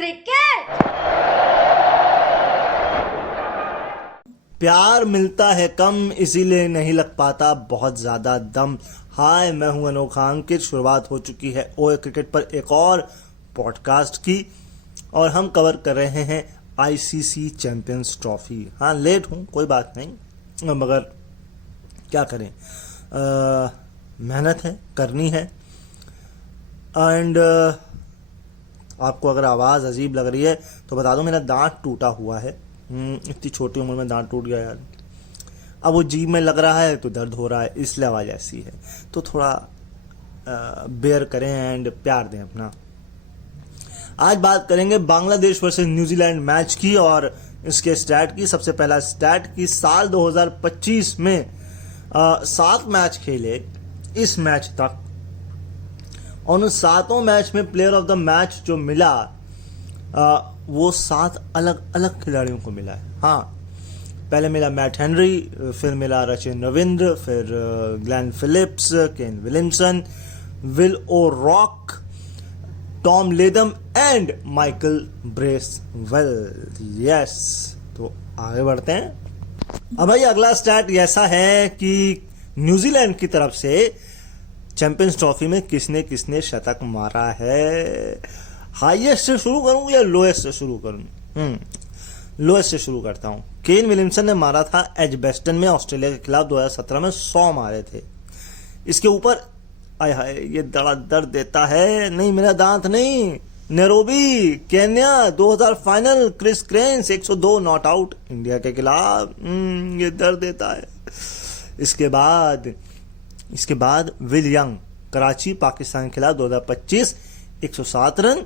Cricket. प्यार मिलता है कम इसीलिए नहीं लग पाता बहुत ज्यादा दम। हाय, मैं हूं अनोखा अंकित। शुरुआत हो चुकी है ओए क्रिकेट पर एक और पॉडकास्ट की और हम कवर कर रहे हैं आईसीसी चैंपियंस ट्रॉफी। हाँ, लेट हूं, कोई बात नहीं, मगर क्या करें, मेहनत है, करनी है। एंड आपको अगर आवाज़ अजीब लग रही है तो बता दो, मेरा दांत टूटा हुआ है। इतनी छोटी उम्र में दांत टूट गया यार। अब वो जीभ में लग रहा है तो दर्द हो रहा है, इसलिए आवाज़ ऐसी है। तो थोड़ा बेयर करें एंड प्यार दें अपना। आज बात करेंगे बांग्लादेश वर्सेस न्यूजीलैंड मैच की और इसके स्टैट की। सबसे पहला स्टैट की, साल 2025 में 7 मैच खेले इस मैच तक, और उन 7 मैच में प्लेयर ऑफ द मैच जो मिला वो 7 अलग अलग खिलाड़ियों को मिला है। हाँ, पहले मिला मैट हेनरी, फिर मिला रचिन रविंद्र, फिर Glenn Phillips, Kane Williamson, Will O'Rourke, Tom Latham and Michael Bracewell. Yes, तो आगे बढ़ते हैं। अब भाई अगला स्टैट ऐसा है कि न्यूजीलैंड की तरफ से चैंपियंस ट्रॉफी में किसने किसने शतक मारा है। हाईएस्ट से शुरू करूं या लोएस्ट से शुरू करूं? लोएस्ट से शुरू करता हूं। केन विलियमसन ने मारा था एजबेस्टन में ऑस्ट्रेलिया के खिलाफ 2017 में 100 मारे थे। इसके ऊपर आय हाय, ये बड़ा दर्द देता है। नहीं, मेरा दांत नहीं, Nairobi Kenya 2000 final, Chris Cairns 102 not out India के खिलाफ। ये दर्द देता है। इसके बाद विल यंग, कराची पाकिस्तान के खिलाफ 2025 107 रन।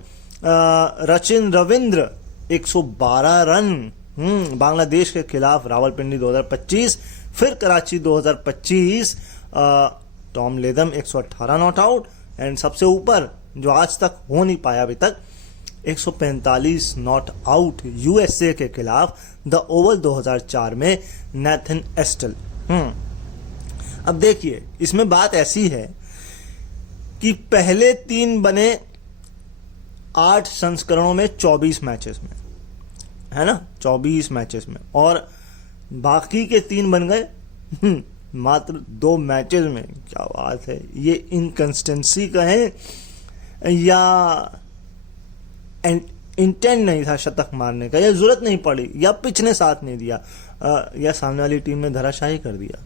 रचिन रविंद्र 112 रन बांग्लादेश के खिलाफ रावलपिंडी 2025। फिर Karachi 2025 Tom Latham 118 not out. And सबसे ऊपर जो आज तक हो नहीं पाया अभी तक, 145 नॉट आउट यूएसए के खिलाफ द ओवल 2004 में नेथन एस्टल। अब देखिए, इसमें बात ऐसी है कि पहले 3 बने 8 संस्करणों में 24 मैचेस में, है ना, 24 मैचेस में, और बाकी के 3 बन गए मात्र 2 मैचेस में। क्या बात है! ये इनकंसिस्टेंसी कहें या इंटेंट नहीं था शतक मारने का, या जरूरत नहीं पड़ी, या पिच ने साथ नहीं दिया, या सामने वाली टीम ने धराशायी कर दिया,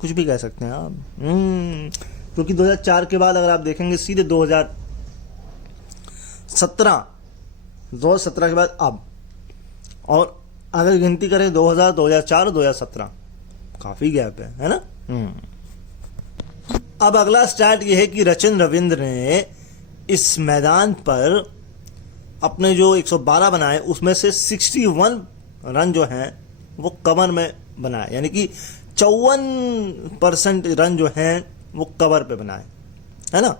कुछ भी कह सकते हैं आप। क्योंकि 2004 के बाद अगर आप देखेंगे सीधे 2017 के बाद अब, और अगर गिनती करें 2000, 2004 और 2017, काफी गैप है ना। अब अगला स्टैट यह है कि रचिन रविंद्र ने इस मैदान पर अपने जो 112 बनाए उसमें से 61 रन जो हैं वो कवर में बनाए, यानी कि 54% रन जो हैं वो कवर पे बनाए, है ना।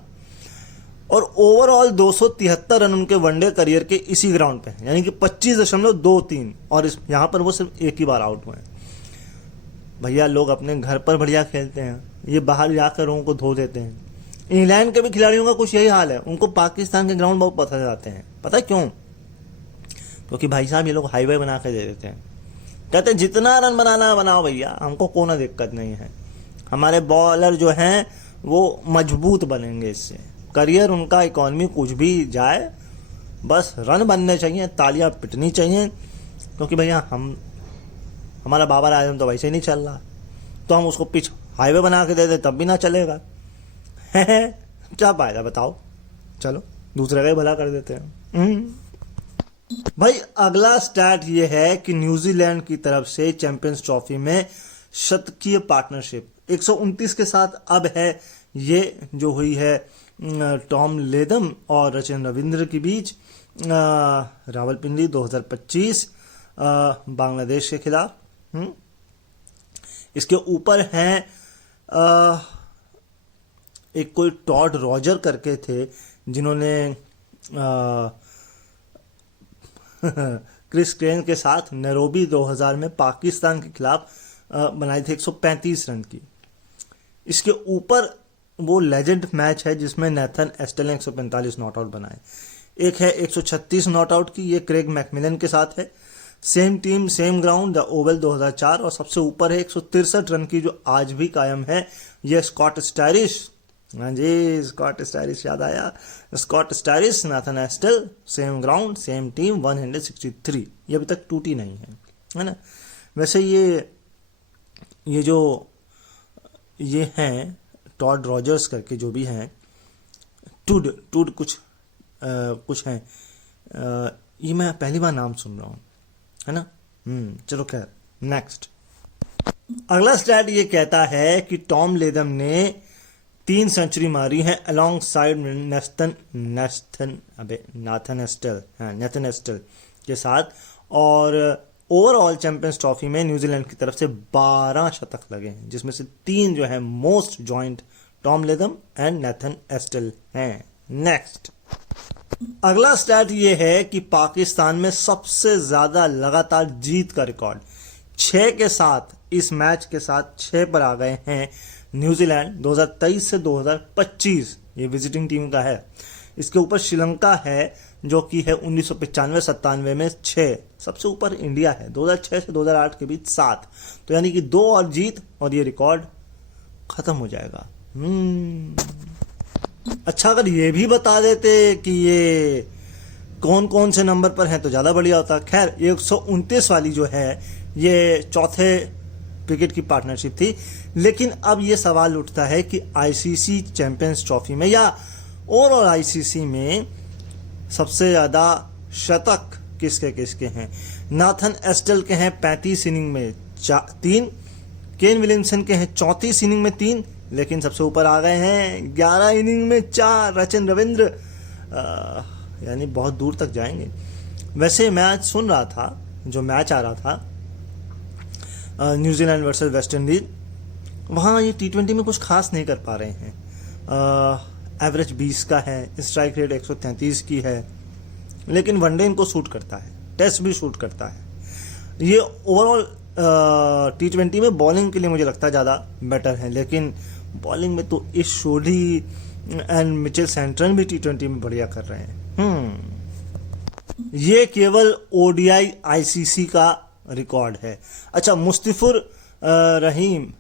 और ओवरऑल 273 रन उनके वनडे करियर के इसी ग्राउंड पे हैं, यानी कि 25.23, और इस यहाँ पर वो सिर्फ एक ही बार आउट हुए हैं। भैया, लोग अपने घर पर बढ़िया खेलते हैं, ये बाहर जाकर लोगों को धो देते हैं। इंग्लैंड के भी खिलाड़ियों का कुछ यही हाल है, उनको पाकिस्तान के ग्राउंड बहुत पसंद आते हैं। पता है क्यों? क्योंकि भाई साहब ये लोग हाईवे बना के दे देते हैं, कहते हैं जितना रन बनाना है बनाओ भैया, हमको कोई दिक्कत नहीं है। हमारे बॉलर जो हैं वो मजबूत बनेंगे इससे, करियर उनका, इकॉनमी कुछ भी जाए, बस रन बनने चाहिए, तालियां पिटनी चाहिए। क्योंकि भैया हमारा बाबर आजम तो वैसे ही नहीं चल रहा, तो हम उसको पिच हाईवे बना के दे दे तब भी ना चलेगा। क्या फायदा बताओ? चलो दूसरे का ही भला कर देते हैं। भाई अगला स्टैट ये है कि न्यूजीलैंड की तरफ से चैंपियंस ट्रॉफी में शतकीय पार्टनरशिप 129 के साथ अब है ये जो हुई है टॉम लेदम और रचिन रविंद्र के बीच, रावलपिंडी 2025 बांग्लादेश के खिलाफ। इसके ऊपर हैं एक कोई टॉड रॉजर करके थे जिन्होंने क्रिस क्रेन के साथ नैरोबी 2000 में पाकिस्तान के खिलाफ बनाई थी 135 रन की। इसके ऊपर वो लेजेंड मैच है जिसमें नेथन एस्टल ने 145 नॉट आउट बनाए। एक है 136 नॉट आउट की, ये क्रेग मैकमिलन के साथ है। Same team same ground, the Oval 2004। और सबसे ऊपर है 163 रन की जो आज भी कायम है, ये स्कॉट स्टायरिश। हाँ जी, स्कॉट स्टायरिश याद आया, Scott Styris, Nathan Astle, same ground same team 163। ये अभी तक टूटी नहीं है ना। वैसे ये जो ये हैं टॉड रॉजर्स करके जो भी हैं, टूड कुछ हैं, ये मैं पहली बार नाम सुन रहा हूँ, है ना। चलो खैर, नेक्स्ट। अगला स्टैट ये कहता है कि टॉम लेदम ने 3 सेंचुरी मारी है अलोंग साइड नाथन एस्टल के साथ, और ओवरऑल चैंपियंस ट्रॉफी में न्यूजीलैंड की तरफ से 12 शतक लगे हैं, जिसमें से 3 जो है most joint Tom Latham and Nathan Astle हैं। नेक्स्ट, अगला स्टैट ये है कि पाकिस्तान में सबसे ज्यादा लगातार जीत का रिकॉर्ड 6 के साथ, इस मैच के साथ 6 पर आ गए हैं न्यूजीलैंड 2023 से 2025। ये विजिटिंग टीम का है। इसके ऊपर श्रीलंका है जो कि है 1995-97 में 6। सबसे ऊपर इंडिया है 2006 से 2008 के बीच 7। तो यानी कि 2 और जीत और ये रिकॉर्ड खत्म हो जाएगा। अच्छा, अगर ये भी बता देते कि ये कौन कौन से नंबर पर हैं तो ज़्यादा बढ़िया होता। खैर, 129 वाली जो है ये चौथे विकेट की पार्टनरशिप थी। लेकिन अब ये सवाल उठता है कि आईसीसी चैंपियंस ट्रॉफी में या ओवरऑल आईसीसी में सबसे ज़्यादा शतक किसके हैं। नाथन एस्टल के हैं 35 इनिंग में 3, केन विलियमसन के हैं 34 इनिंग में 3, लेकिन सबसे ऊपर आ गए हैं 11 इनिंग में 4 रचिन रविंद्र, यानी बहुत दूर तक जाएंगे। वैसे मैं आज सुन रहा था, जो मैच आ रहा था न्यूजीलैंड वर्सेस वेस्ट इंडीज, वहाँ ये T20 में कुछ खास नहीं कर पा रहे हैं। एवरेज 20 का है, स्ट्राइक रेट 133 की है, लेकिन वनडे इनको सूट करता है, टेस्ट भी सूट करता है। ये ओवरऑल T20 में बॉलिंग के लिए मुझे लगता है ज़्यादा बेटर है, लेकिन बॉलिंग में तो इस शोडी एंड मिचेल सैंटनर भी T20 में बढ़िया कर रहे हैं। ये केवल ODI ICC का रिकॉर्ड है। अच्छा, मुस्तफिजुर रहीम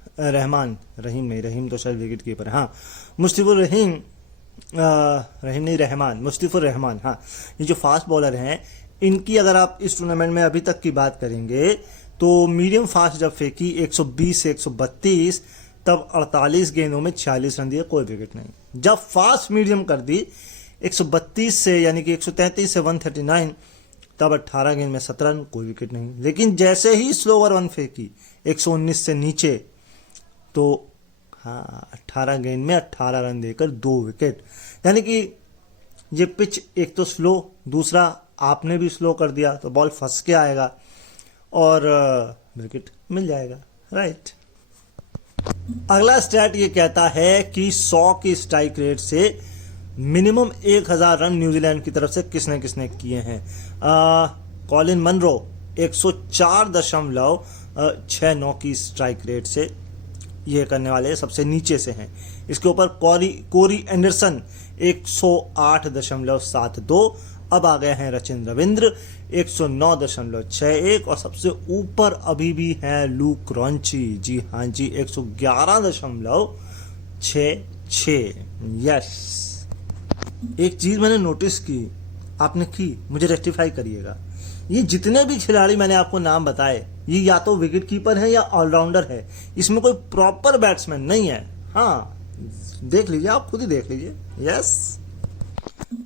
तो शायद विकेट कीपर है। हाँ, मुस्तफिजुर रहमान, हाँ, ये जो फास्ट बॉलर हैं, इनकी अगर आप इस टूर्नामेंट में अभी तक की बात करेंगे तो मीडियम फास्ट जब फेंकी 120 से 132, तब 48 गेंदों में 46 रन दिए, कोई विकेट नहीं। जब फास्ट मीडियम कर दी 132 से, यानी कि 133 से 139, तब 18 गेंद में 17 रन, कोई विकेट नहीं। लेकिन जैसे ही स्लोवर वन फेंकी 119 से नीचे, तो हाँ, 18 गेंद में 18 रन देकर 2 विकेट। यानी कि ये पिच एक तो स्लो, दूसरा आपने भी स्लो कर दिया तो बॉल फंस के आएगा और विकेट मिल जाएगा, राइट। अगला स्टैट ये कहता है कि 100 की स्ट्राइक रेट से मिनिमम 1000 रन न्यूजीलैंड की तरफ से किसने किसने किए हैं। कॉलिन मनरो 104.69 की स्ट्राइक रेट से ये करने वाले सबसे नीचे से हैं। इसके ऊपर कोरी एंडरसन 108.72, अब आ गए हैं रचिन रविंद्र 109.61, और सबसे ऊपर अभी भी हैं लूक रॉन्ची, जी हाँ जी, 111.66। यस, एक चीज मैंने नोटिस की, आपने की, मुझे रेक्टिफाई करिएगा। ये जितने भी खिलाड़ी मैंने आपको नाम बताए, ये या तो विकेट कीपर है या ऑलराउंडर है, इसमें कोई प्रॉपर बैट्समैन नहीं है। हाँ, देख लीजिए, आप खुद ही देख लीजिए। यस,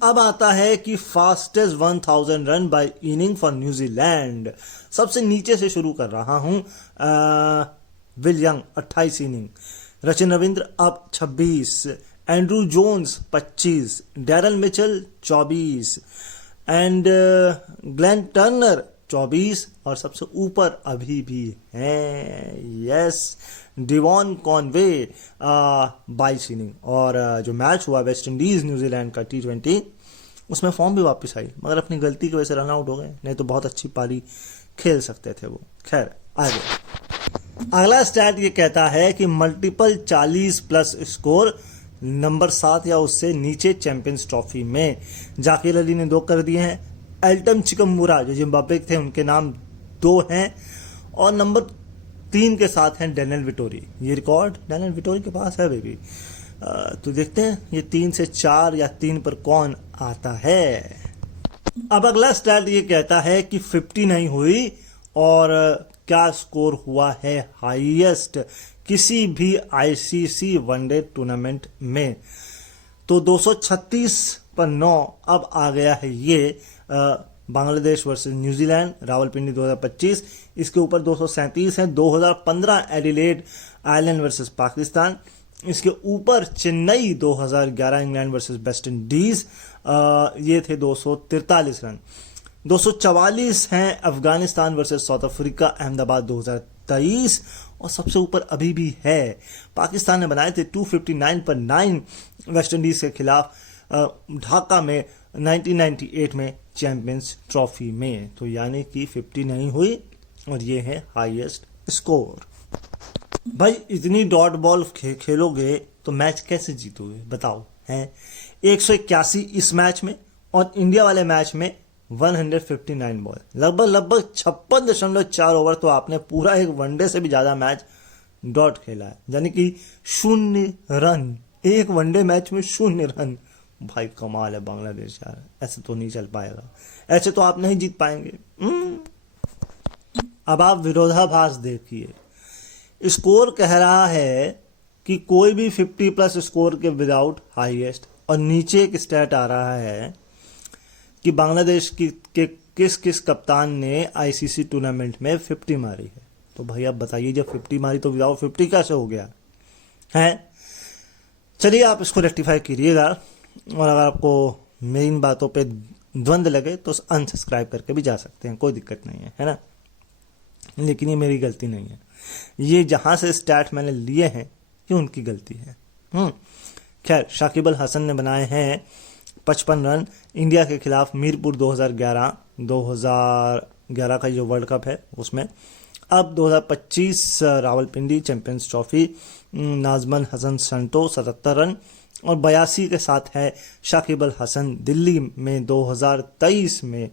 अब आता है कि fastest 1000 run by inning for New Zealand. सबसे नीचे से शुरू कर रहा हूं। Will Young 28 inning, Rachin Ravindra अब 26, Andrew Jones 25, Daryl Mitchell 24 and Glenn Turner 24, और सबसे ऊपर अभी भी हैं, यस, डिवॉन कॉनवे 22 इनिंग। और जो मैच हुआ वेस्ट इंडीज न्यूजीलैंड का T20, उसमें फॉर्म भी वापस आई, मगर अपनी गलती की वजह से रन आउट हो गए, नहीं तो बहुत अच्छी पारी खेल सकते थे वो। खैर, आगे अगला स्टैट ये कहता है कि मल्टीपल 40+ स्कोर नंबर 7 या उससे नीचे चैंपियंस ट्रॉफी में। जाकिर अली ने 2 कर दिए हैं। एल्टम चिकम्बुरा जो जिम्बाब्वे थे उनके नाम 2 हैं। और नंबर 3 के साथ हैं डेनियल विटोरी। ये रिकॉर्ड डेनियल विटोरी के पास है बेबी। तो देखते हैं ये 3 से 4 या 3 पर कौन आता है। अब अगला स्टैट ये कहता है कि 50 नहीं हुई और क्या स्कोर हुआ है हाईएस्ट किसी भी आईसीसी वनडे टूर्नामेंट में। तो 236 पर 9 अब आ गया है ये बांग्लादेश वर्सेस न्यूजीलैंड रावलपिंडी 2025। इसके ऊपर 237 है 2015 एडिलेड आयरलैंड वर्सेस पाकिस्तान। इसके ऊपर Chennai 2011 England versus West Indies, ये थे 243 रन। 244 हैं Afghanistan versus south Africa Ahmedabad 2023। और सबसे ऊपर अभी भी है पाकिस्तान ने बनाए थे 259 पर 9 वेस्ट इंडीज के खिलाफ ढाका में 1998 में चैंपियंस ट्रॉफी में। तो यानी कि 50 नहीं हुई और ये है हाईएस्ट स्कोर। भाई इतनी डॉट बॉल खेलोगे तो मैच कैसे जीतोगे बताओ हैं। 181 इस मैच में और इंडिया वाले मैच में 159 बॉल, लगभग 56.4 ओवर। तो आपने पूरा एक वनडे से भी ज्यादा मैच डॉट खेला है, यानी कि 0 रन एक वनडे मैच में 0 रन। भाई कमाल है बांग्लादेश यार, ऐसे तो नहीं चल पाएगा, ऐसे तो आप नहीं जीत पाएंगे। अब आप विरोधाभास देखिए। स्कोर कह रहा है कि कोई भी 50 प्लस स्कोर के विदाउट हाईएस्ट, और नीचे एक स्टैट आ रहा है कि बांग्लादेश के किस किस कप्तान ने आईसीसी टूर्नामेंट में 50 मारी है। तो भाई आप बताइए, जब 50 मारी तो विदाउट 50 कैसे हो गया है। चलिए आप इसको रेक्टिफाई कीजिएगा, और अगर आपको मेरी इन बातों पे द्वंद्व लगे तो अनसब्सक्राइब करके भी जा सकते हैं, कोई दिक्कत नहीं है ना। लेकिन ये मेरी गलती नहीं है, ये जहां से स्टैट मैंने लिए हैं ये उनकी गलती है। खैर शाकिब अल हसन ने बनाए हैं 55 रन इंडिया के खिलाफ मीरपुर 2011 का जो वर्ल्ड कप है उसमें। अब 2025 Rawalpindi Champions Trophy Najmul Hossain Shanto 77 run और 82 के साथ है शाकिब अल हसन दिल्ली में 2023 में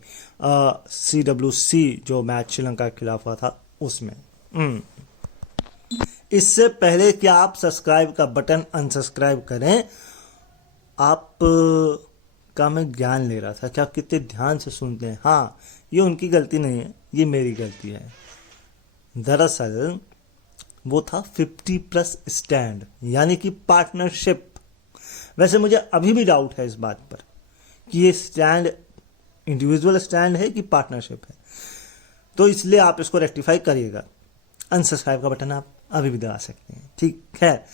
CWC जो मैच श्रीलंका के खिलाफ हुआ था उसमें। इससे पहले कि आप सब्सक्राइब का बटन अनसब्सक्राइब करें, आप का मैं ज्ञान ले रहा था कि आप कितने ध्यान से सुनते हैं। हाँ, ये उनकी गलती नहीं है, ये मेरी गलती है। दरअसल वो था 50 प्लस स्टैंड, यानी कि पार्टनरशिप। वैसे मुझे अभी भी डाउट है इस बात पर कि ये स्टैंड इंडिविजुअल स्टैंड है कि पार्टनरशिप है, तो इसलिए आप इसको रेक्टिफाई करिएगा। अनसब्सक्राइब का बटन आप अभी भी दबा सकते हैं, ठीक है।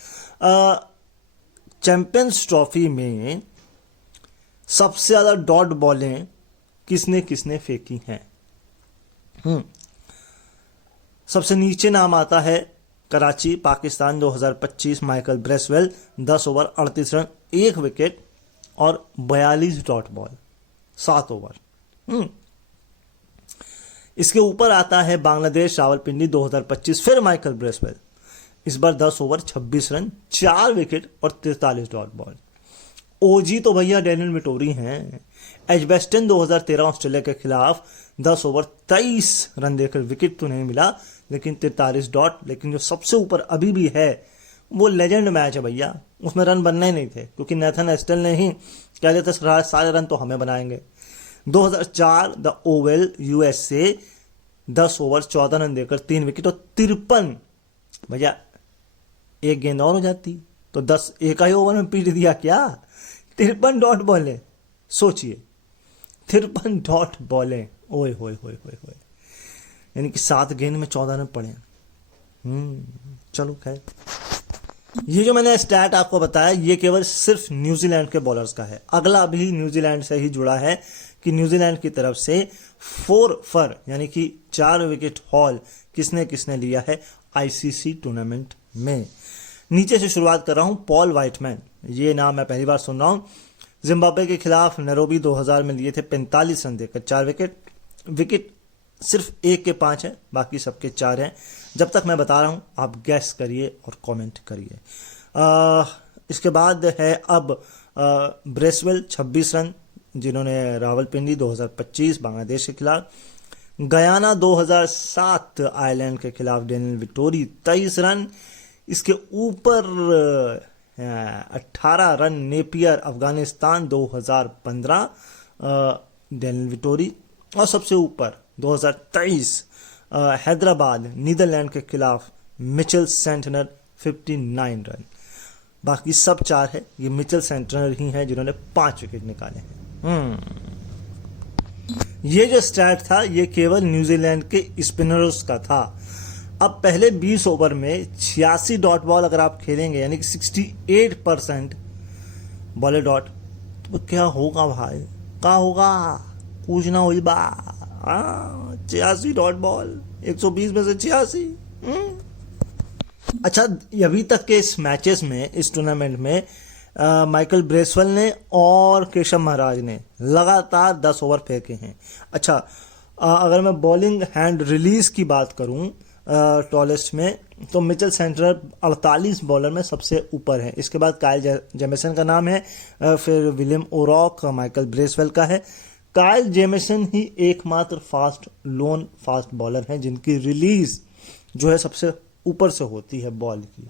चैंपियंस ट्रॉफी में सबसे ज्यादा डॉट बॉलें किसने किसने फेंकी हैं। सबसे नीचे नाम आता है Karachi Pakistan 2025 Michael Bracewell 10 over 38 run 1 wicket और 42 डॉट बॉल 7 ओवर। इसके ऊपर आता है बांग्लादेश रावलपिंडी 2025 फिर माइकल ब्रेसवेल, इस बार 10 ओवर 26 रन 4 विकेट और 43 डॉट बॉल। ओजी तो भैया डेनियल विटोरी हैं। एजबेस्टन 2013 ऑस्ट्रेलिया के खिलाफ 10 ओवर 23 रन देकर विकेट तो नहीं मिला लेकिन 43 डॉट। लेकिन जो सबसे ऊपर अभी भी है वो लेजेंड मैच है भैया, उसमें रन बनने ही नहीं थे क्योंकि नेथन एस्टल ने ही कह दिया था सारे रन तो हमें बनाएंगे। 2004 the oval USA 10 over 14 run देकर 3 विकेट और 53। भैया एक गेंद और हो जाती तो 10 एक ही ओवर में पीट दिया क्या। 53 डॉट बॉलें, सोचिए 53 डॉट बॉलें, ओए होए होए होए होए, यानी कि 7 गेंद में 14 रन पड़े। चलो खैर, ये जो मैंने स्टैट आपको बताया ये केवल सिर्फ न्यूजीलैंड के बॉलर्स का है। अगला भी न्यूजीलैंड से ही जुड़ा है कि न्यूजीलैंड की तरफ से 4 फर यानी कि 4 विकेट हॉल किसने किसने लिया है आईसीसी टूर्नामेंट में। नीचे से शुरुआत कर रहा हूं, पॉल वाइटमैन, ये नाम मैं पहली बार सुन रहा हूं। जिम्बाब्वे के खिलाफ नैरोबी 2000 में लिए थे 45 रन देकर 4 विकेट। विकेट सिर्फ एक के 5 है, बाकी सबके 4 हैं। जब तक मैं बता रहा हूं आप गैस करिए और कमेंट करिए। इसके बाद है अब ब्रेसवेल 26 रन, जिन्होंने रावलपिंडी 2025 बांग्लादेश के खिलाफ, गयाना 2007 आयरलैंड के खिलाफ डेनियल विटोरी 23 रन, इसके ऊपर 18 run Napier Afghanistan 2015 Daniel Vettori, और सबसे ऊपर 2023 हैदराबाद नीदरलैंड के खिलाफ मिचेल सेंटनर 59 रन। बाकी सब 4 है, ये मिचेल सेंटनर ही हैं जिन्होंने 5 विकेट निकाले हैं। ये जो स्टैट था ये केवल न्यूजीलैंड के स्पिनर्स का था। अब पहले 20 ओवर में 86 डॉट बॉल अगर आप खेलेंगे, यानी कि 68% बॉले डॉट, तो क्या होगा भाई, क्या होगा, कुछ ना हुई बा। 86 डॉट बॉल, 120 में से 86। अच्छा, अभी तक के इस मैचेस में, इस टूर्नामेंट में माइकल ब्रेसवेल ने और केशव महाराज ने लगातार 10 ओवर फेंके हैं। अच्छा, अगर मैं बॉलिंग हैंड रिलीज की बात करूं टॉलेस्ट में, तो मिचेल सेंटनर 48 बॉलर में सबसे ऊपर है। इसके बाद काइल जेमिसन का नाम है, फिर विलियम ओरॉक माइकल ब्रेसवेल का है। काइल जेमिसन ही एकमात्र लोन फास्ट बॉलर हैं जिनकी रिलीज जो है सबसे ऊपर से होती है बॉल की।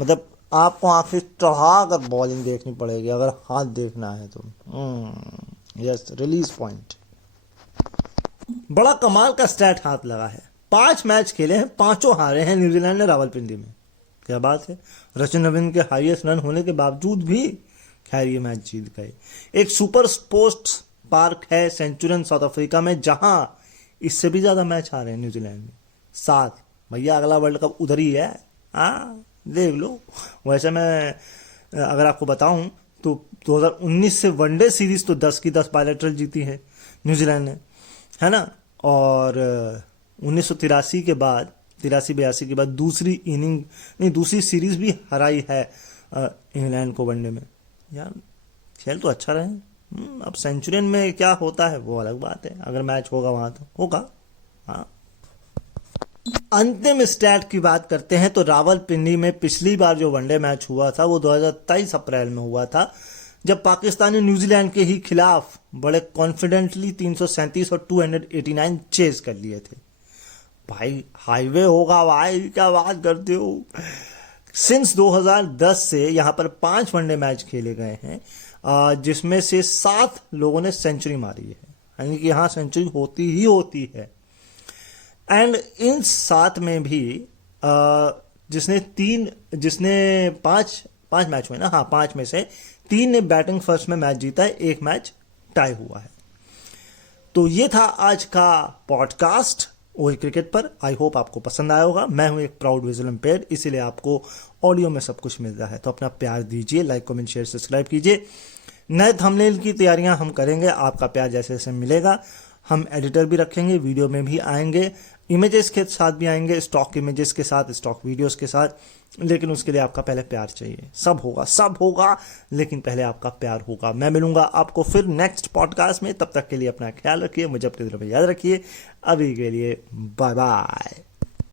मतलब आपको आंखें चढ़ा कर बॉलिंग देखनी पड़ेगी अगर हाथ देखना है तो। Yes, release point. बड़ा कमाल का स्टैट हाथ लगा है। 5 मैच खेले हैं, 5 हारे हैं न्यूजीलैंड ने रावलपिंडी में। क्या बात है, रचिन रविंद्र के हाईएस्ट रन होने के बावजूद भी खैर ये मैच जीत गए। एक सुपर स्पोर्ट्स पार्क है सेंचुरियन साउथ अफ्रीका में, जहां इससे भी ज्यादा मैच हारे हैं न्यूजीलैंड में, 7। भैया अगला वर्ल्ड कप उधर ही है, देख लो। वैसे मैं अगर आपको बताऊं तो 2019 से वनडे सीरीज तो 10 की 10 बायलैटरल जीती है न्यूजीलैंड ने, है ना। और 1983 के बाद, 83-82 के बाद दूसरी सीरीज भी हराई है इंग्लैंड को वनडे में। यार खेल तो अच्छा रहे। अब सेंचुरियन में क्या होता है वो अलग बात है, अगर मैच होगा वहां तो होगा। हाँ, अंतिम स्टैट की बात करते हैं तो रावलपिंडी में पिछली बार जो वनडे मैच हुआ था वो 2023 अप्रैल में हुआ था, जब पाकिस्तान ने न्यूजीलैंड के ही खिलाफ बड़े कॉन्फिडेंटली 337 और 289 चेज कर लिए थे। भाई हाईवे होगा भाई, क्या बात करते हो। सिंस 2010 से यहां पर 5 वनडे मैच खेले गए हैं, जिसमें से 7 लोगों ने सेंचुरी मारी है, यानी कि यहां सेंचुरी होती ही होती है। एंड इन 7 में भी जिसने 5 मैच हुए ना, हाँ 5 में से 3 ने बैटिंग फर्स्ट में मैच जीता है, 1 मैच टाई हुआ है। तो ये था आज का पॉडकास्ट ओही क्रिकेट पर। आई होप आपको पसंद आया होगा। मैं हूं एक प्राउड विजुअल इम्पेयर्ड, इसीलिए आपको ऑडियो में सब कुछ मिल रहा है। तो अपना प्यार दीजिए, लाइक कमेंट शेयर सब्सक्राइब कीजिए। नए थंबनेल की तैयारियां हम करेंगे, आपका प्यार जैसे जैसे मिलेगा। हम एडिटर भी रखेंगे, वीडियो में भी आएंगे, इमेजेस के साथ भी आएंगे, स्टॉक इमेजेस के साथ, स्टॉक वीडियोस के साथ। लेकिन उसके लिए आपका पहले प्यार चाहिए। सब होगा, लेकिन पहले आपका प्यार होगा। मैं मिलूंगा आपको फिर नेक्स्ट पॉडकास्ट में। तब तक के लिए अपना ख्याल रखिए, मुझे अपनी तरफ याद रखिए। अभी के लिए बाय बाय।